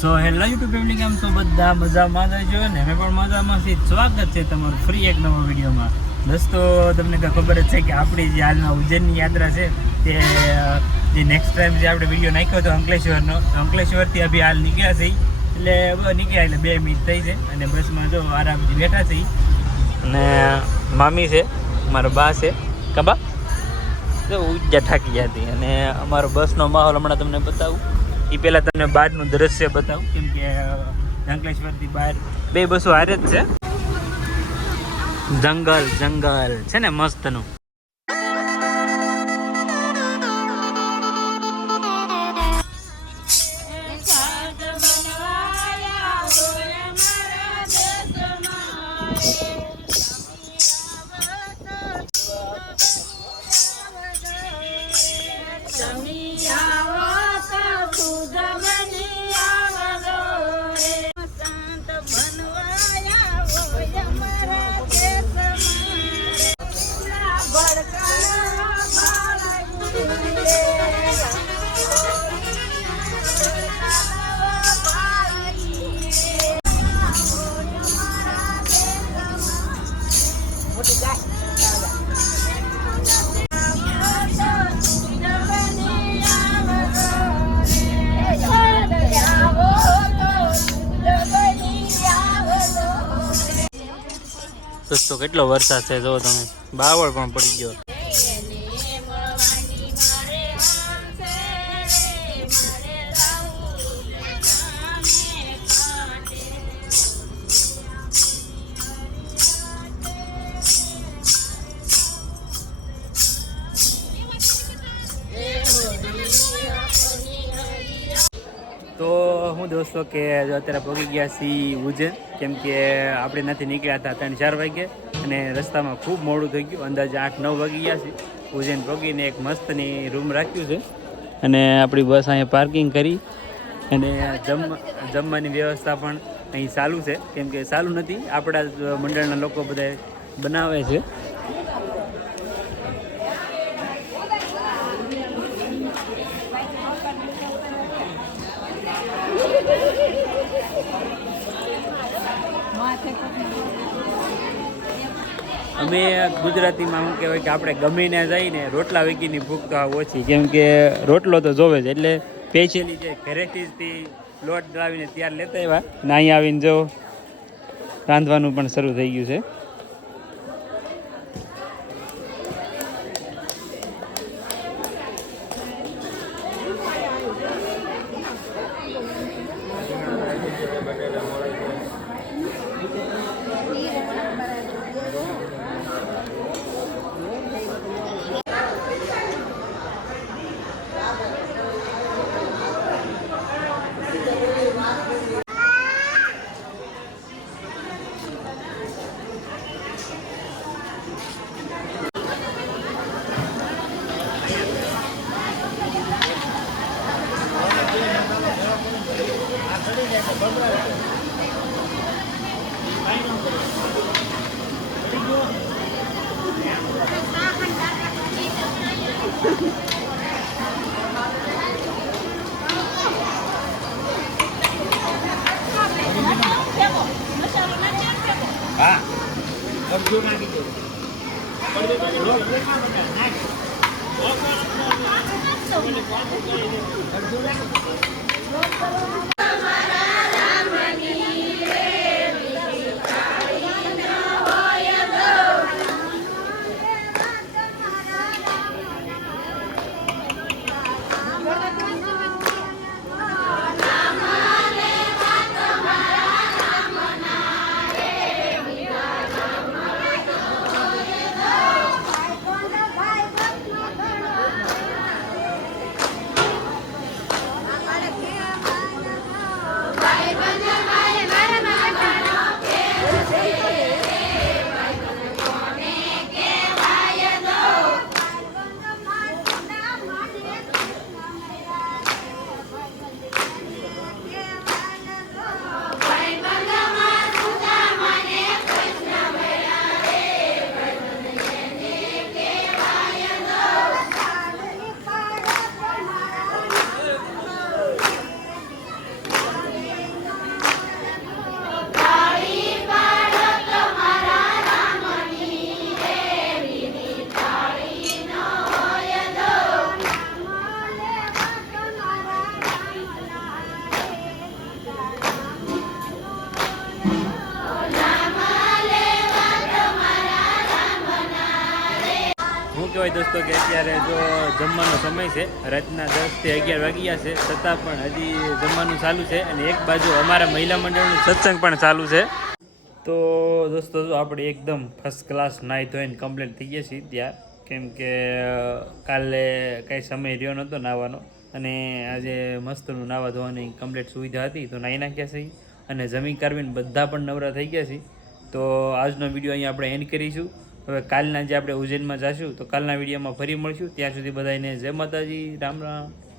So hello YouTube family કેમ તો બધા મજામાં જ છો ને અમે પણ મજામાં છીએ સ્વાગત છે તમારું ફ્રી એક નવા વિડીયોમાં. દોસ્તો તમને તો ખબર જ છે કે આપણી જે હાલમાં ઉજ્જૈનની યાત્રા છે, તે, જે નેક્સ્ટ ટાઈમ જે આપણે વીડિયો નાખ્યો હતો અંકલેશ્વરનો અંકલેશ્વરથી અભી હાલ નીકળ્યા છે એટલે નીકળ્યા એટલે બે મિનિટ થઈ છે અને બસમાં જો આરામથી બેઠા છે અને મામી છે, મારો બા છે. કબા તો ઉજ્જા થાકી જતી અને અમારો બસનો માહોલ હમણાં તમને બતાવું. એ પહેલાં તમને બહારનું દ્રશ્ય બતાવું, કેમ કે જંગલેશ્વરથી બહાર બે બસો હારે જ છે. જંગલ જંગલ. છે ને, મસ્તનું. દોસ્તો કેટલો વરસાદ છે જો તમે. બાવળ પણ પડી ગયો. હું દોસ્તો કે જો અત્યારે પહોંચી ગયા સી ઉજ્જૈન કેમ કે આપણે નથી નીકળ્યા હતા ત્રણ ચાર વાગે અને રસ્તામાં ખૂબ મોડું થઈ ગયું. અંદાજે આઠ નવ વાગી ગયા છે ઉજ્જૈન પહોંચીને એક મસ્તની રૂમ રાખ્યું છે. અને આપણી બસ અહીંયા પાર્કિંગ કરી અને જમ, જમવાની વ્યવસ્થા પણ અહીં ચાલુ છે. કેમ કે ચાલુ નથી. આપણા મંડળના લોકો બધા બનાવે છે. અમે ગુજરાતીમાં શું કહેવાય કે આપણે ગમીને જઈને રોટલા વેકીની ભૂખ તો ઓછી કેમ કે રોટલો તો જોવે જ એટલે પેચેલી જે ઘરેથી લોટ લાવીને ત્યાર લેતા આવ્યા. ને અહીં આવીને જો રાંધવાનું પણ શરૂ થઈ ગયું છે. Ah, con chưa mang đi được. Con chưa mang đi được. હા Bye. કહેવાય દોસ્તો કે અત્યારે જો જમવાનો સમય છે, રાતના દસથી અગિયાર વાગ્યા છે, છતાં પણ હજી જમવાનું ચાલુ છે અને એક બાજુ અમારા મહિલા મંડળનું સત્સંગ પણ ચાલુ છે. તો દોસ્તો જો આપણે એકદમ ફર્સ્ટ ક્લાસ નાહી ધોઈને કમ્પ્લીટ થઈ ગયા છીએ ત્યાં. કેમ કે કાલે કાંઈ સમય રહ્યો નહોતો નાહવાનો અને આજે મસ્તનું નાહવા ધોવાની કમ્પ્લીટ સુવિધા હતી તો નાહી નાખ્યા છે અને જમી કરવીને બધા પણ નવરા થઈ ગયા છે તો આજનો વીડિયો અહીંયા આપણે એન્ડ કરીશું. હવે કાલના જે આપણે ઉજ્જૈનમાં જાશું, તો કાલના વિડીયોમાં ફરી મળશું. ત્યાં સુધી બધાને જય માતાજી, રામ રામ.